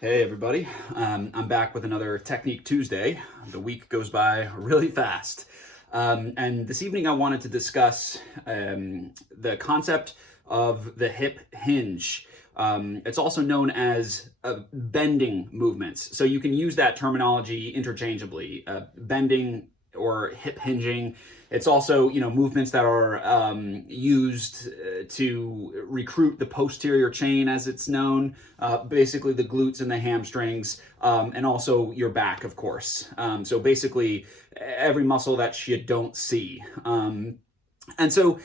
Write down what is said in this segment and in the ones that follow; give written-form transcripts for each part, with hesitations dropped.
Hey everybody, I'm back with another Technique Tuesday. The week goes by really fast. And this evening I wanted to discuss the concept of the hip hinge. It's also known as bending movements. So you can use that terminology interchangeably. Bending or hip hinging. It's also, movements that are used to recruit the posterior chain, as it's known, basically the glutes and the hamstrings, and also your back, of course. So basically, every muscle that you don't see. And so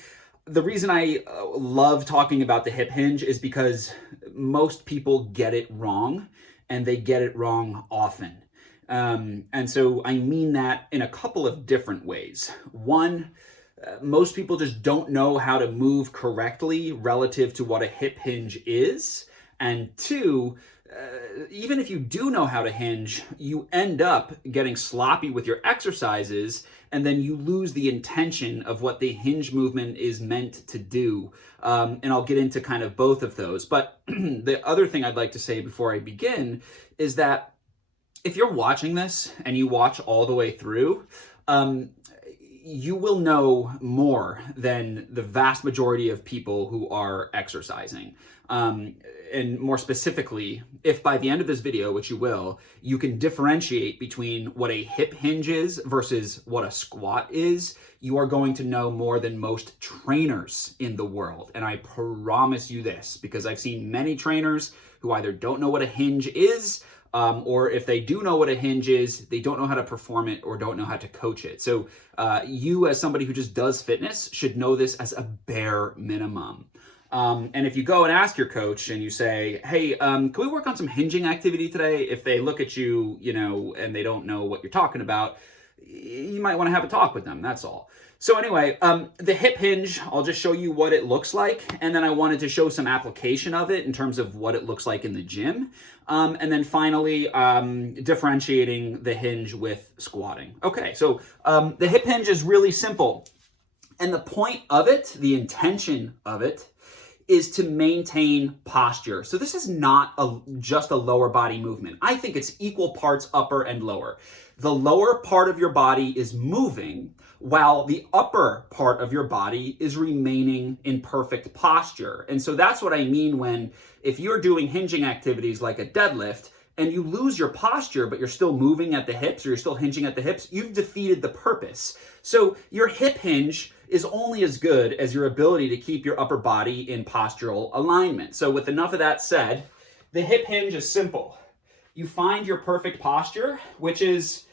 the reason I love talking about the hip hinge is because most people get it wrong, and they get it wrong often. And so I mean that in a couple of different ways. One, most people just don't know how to move correctly relative to what a hip hinge is. And two, even if you do know how to hinge, you end up getting sloppy with your exercises, and then you lose the intention of what the hinge movement is meant to do. And I'll get into kind of both of those. But the other thing I'd like to say before I begin is that if you're watching this and you watch all the way through, you will know more than the vast majority of people who are exercising. And more specifically, if by the end of this video, which you will, you can differentiate between what a hip hinge is versus what a squat is, you are going to know more than most trainers in the world. And I promise you this, because I've seen many trainers who either don't know what a hinge is, or if they do know what a hinge is, they don't know how to perform it or don't know how to coach it. So you, as somebody who just does fitness, should know this as a bare minimum. And if you go and ask your coach and you say, hey, can we work on some hinging activity today? If they look at you, and they don't know what you're talking about, you might want to have a talk with them. That's all. So anyway, the hip hinge, I'll just show you what it looks like. And then I wanted to show some application of it in terms of what it looks like in the gym. And then finally, differentiating the hinge with squatting. Okay, so the hip hinge is really simple. And the point of it, the intention of it, is to maintain posture. So this is not just a lower body movement. I think it's equal parts upper and lower. The lower part of your body is moving while the upper part of your body is remaining in perfect posture. And so that's what I mean when, if you're doing hinging activities like a deadlift and you lose your posture, but you're still moving at the hips or you're still hinging at the hips, you've defeated the purpose. So your hip hinge is only as good as your ability to keep your upper body in postural alignment. So with enough of that said, the hip hinge is simple. You find your perfect posture, which is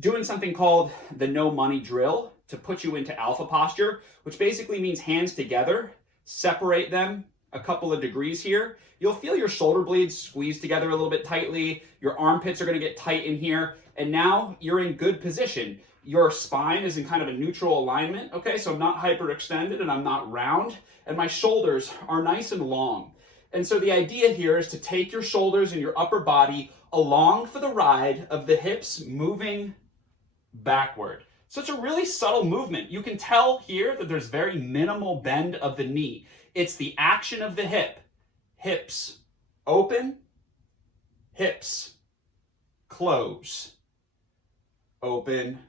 doing something called the no money drill to put you into alpha posture, which basically means hands together, separate them a couple of degrees here. You'll feel your shoulder blades squeeze together a little bit tightly. Your armpits are going to get tight in here. And now you're in good position. Your spine is in kind of a neutral alignment. Okay, so I'm not hyperextended and I'm not round. And my shoulders are nice and long. And so the idea here is to take your shoulders and your upper body along for the ride of the hips moving backward. So it's a really subtle movement. You can tell here that there's very minimal bend of the knee. It's the action of the hip. Hips open, hips close, open,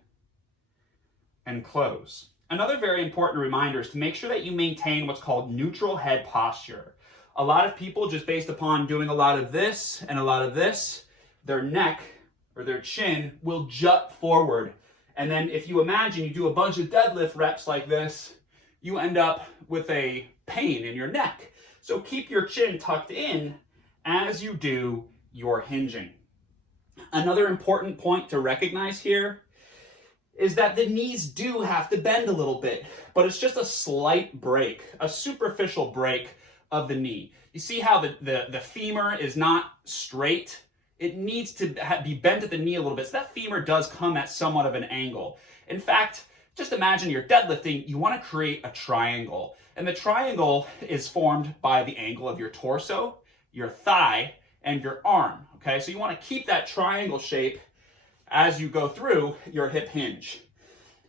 and close. Another very important reminder is to make sure that you maintain what's called neutral head posture. A lot of people, just based upon doing a lot of this and a lot of this, their neck or their chin will jut forward. And then if you imagine you do a bunch of deadlift reps like this, you end up with a pain in your neck. So keep your chin tucked in as you do your hinging. Another important point to recognize here is that the knees do have to bend a little bit, but it's just a slight break, a superficial break of the knee. You see how the femur is not straight? It needs to be bent at the knee a little bit, so that femur does come at somewhat of an angle. In fact, just imagine you're deadlifting, you want to create a triangle. And the triangle is formed by the angle of your torso, your thigh, and your arm. Okay, so you want to keep that triangle shape as you go through your hip hinge.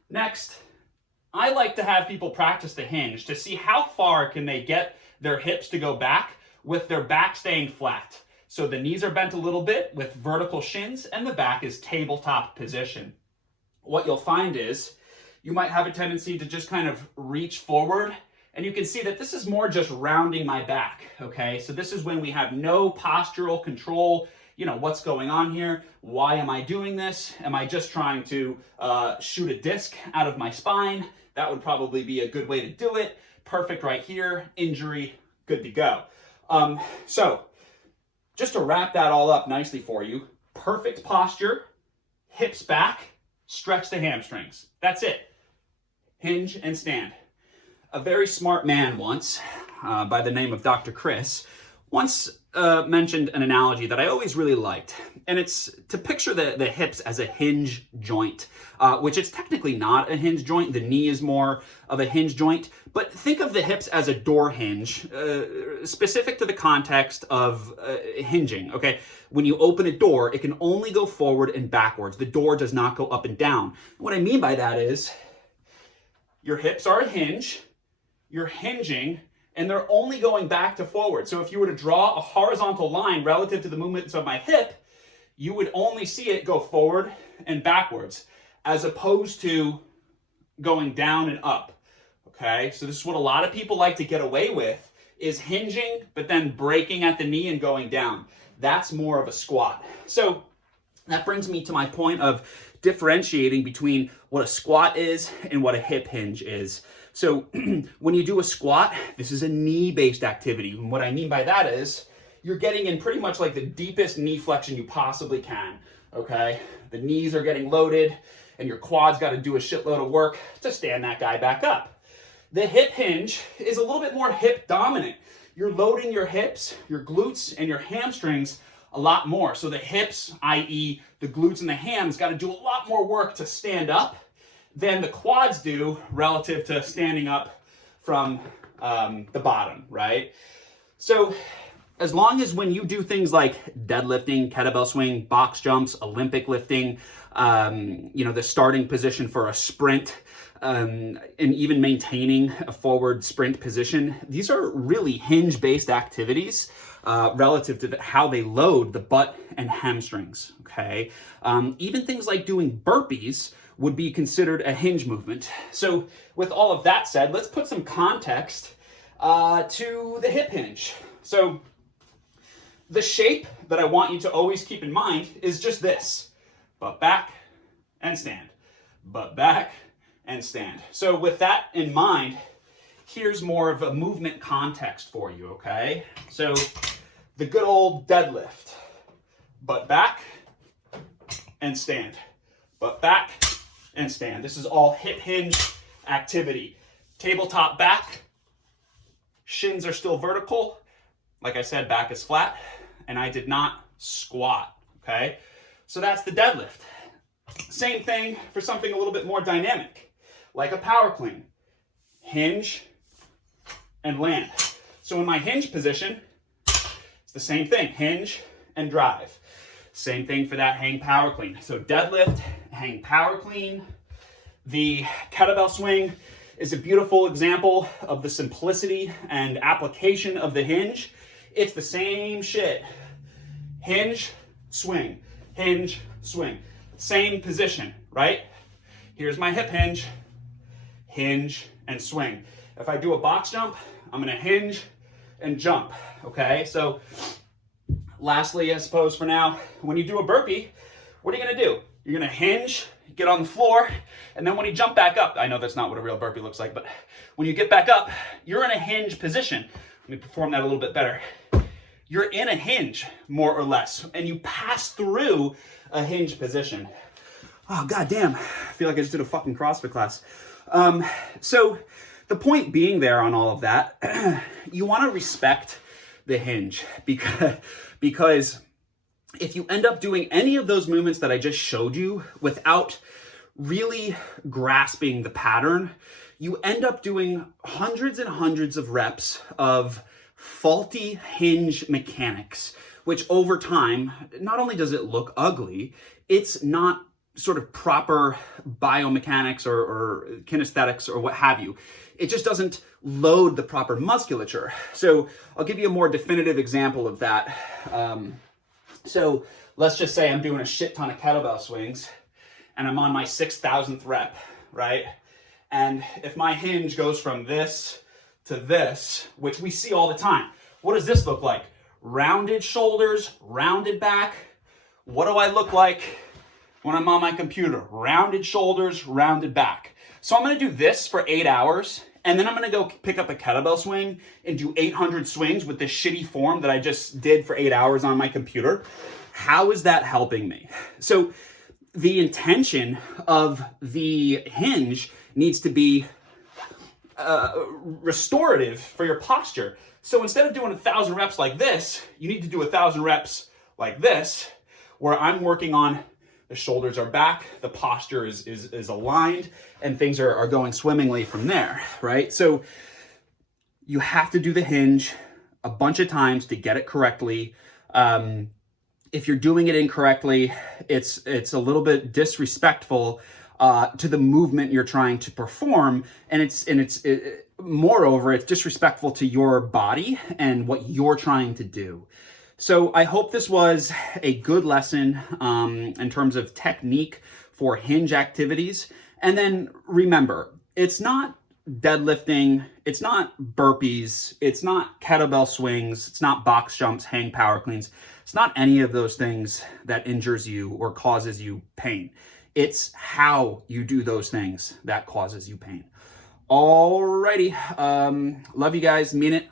Next, I like to have people practice the hinge to see how far can they get their hips to go back with their back staying flat. So the knees are bent a little bit with vertical shins, and the back is tabletop position. What you'll find is you might have a tendency to just kind of reach forward, and you can see that this is more just rounding my back, okay? So this is when we have no postural control. You know, what's going on here? Why am I doing this? Am I just trying to shoot a disc out of my spine? That would probably be a good way to do it. Perfect right here. Injury, good to go. So just to wrap that all up nicely for you, perfect posture, hips back, stretch the hamstrings. That's it. Hinge and stand. A very smart man once, by the name of Dr. Chris, once mentioned an analogy that I always really liked, and it's to picture the hips as a hinge joint, which it's technically not a hinge joint. The knee is more of a hinge joint, but think of the hips as a door hinge, specific to the context of hinging, okay? When you open a door, it can only go forward and backwards. The door does not go up and down. What I mean by that is your hips are a hinge, you're hinging, and they're only going back to forward. So if you were to draw a horizontal line relative to the movements of my hip, you would only see it go forward and backwards, as opposed to going down and up, okay? So this is what a lot of people like to get away with, is hinging, but then breaking at the knee and going down. That's more of a squat. So that brings me to my point of differentiating between what a squat is and what a hip hinge is. So when you do a squat, this is a knee-based activity. And what I mean by that is you're getting in pretty much like the deepest knee flexion you possibly can, okay? The knees are getting loaded and your quads got to do a shitload of work to stand that guy back up. The hip hinge is a little bit more hip dominant. You're loading your hips, your glutes, and your hamstrings a lot more. So the hips, i.e. the glutes and the hams, got to do a lot more work to stand up than the quads do relative to standing up from the bottom, right? So as long as when you do things like deadlifting, kettlebell swing, box jumps, Olympic lifting, the starting position for a sprint, and even maintaining a forward sprint position, these are really hinge-based activities relative to how they load the butt and hamstrings, okay? Even things like doing burpees would be considered a hinge movement. So with all of that said, let's put some context to the hip hinge. So the shape that I want you to always keep in mind is just this: butt back and stand, butt back and stand. So with that in mind, here's more of a movement context for you, okay? So the good old deadlift, butt back and stand, butt back and stand. This is all hip hinge activity. Tabletop back, shins are still vertical. Like I said, back is flat, and I did not squat, okay? So that's the deadlift. Same thing for something a little bit more dynamic, like a power clean. Hinge and land. So in my hinge position, it's the same thing, hinge and drive. Same thing for that hang power clean. So deadlift, hang power clean. The kettlebell swing is a beautiful example of the simplicity and application of the hinge. It's the same shit. Hinge, swing, hinge, swing. Same position, right? Here's my hip hinge, hinge and swing. If I do a box jump, I'm gonna hinge and jump, okay? So lastly, I suppose for now, when you do a burpee, what are you gonna do? You're gonna hinge, get on the floor, and then when you jump back up, I know that's not what a real burpee looks like, but when you get back up, you're in a hinge position. Let me perform that a little bit better. You're in a hinge, more or less, and you pass through a hinge position. Oh, goddamn, I feel like I just did a fucking CrossFit class. So the point being there on all of that, you want to respect the hinge because if you end up doing any of those movements that I just showed you without really grasping the pattern, you end up doing hundreds and hundreds of reps of faulty hinge mechanics, which over time, not only does it look ugly, it's not sort of proper biomechanics or kinesthetics or what have you. It just doesn't load the proper musculature. So I'll give you a more definitive example of that. So let's just say I'm doing a shit ton of kettlebell swings and I'm on my 6,000th rep, right? And if my hinge goes from this to this, which we see all the time, what does this look like? Rounded shoulders, rounded back. What do I look like when I'm on my computer? Rounded shoulders, rounded back. So I'm gonna do this for 8 hours, and then I'm gonna go pick up a kettlebell swing and do 800 swings with this shitty form that I just did for 8 hours on my computer. How is that helping me? So the intention of the hinge needs to be restorative for your posture. So instead of doing 1,000 reps like this, you need to do 1,000 reps like this, where I'm working on the shoulders are back, the posture is aligned, and things are going swimmingly from there, right? So you have to do the hinge a bunch of times to get it correctly. If you're doing it incorrectly, it's a little bit disrespectful to the movement you're trying to perform, and moreover, it's disrespectful to your body and what you're trying to do. So I hope this was a good lesson in terms of technique for hinge activities. And then remember, it's not deadlifting, it's not burpees, it's not kettlebell swings, it's not box jumps, hang power cleans. It's not any of those things that injures you or causes you pain. It's how you do those things that causes you pain. Alrighty, love you guys, mean it.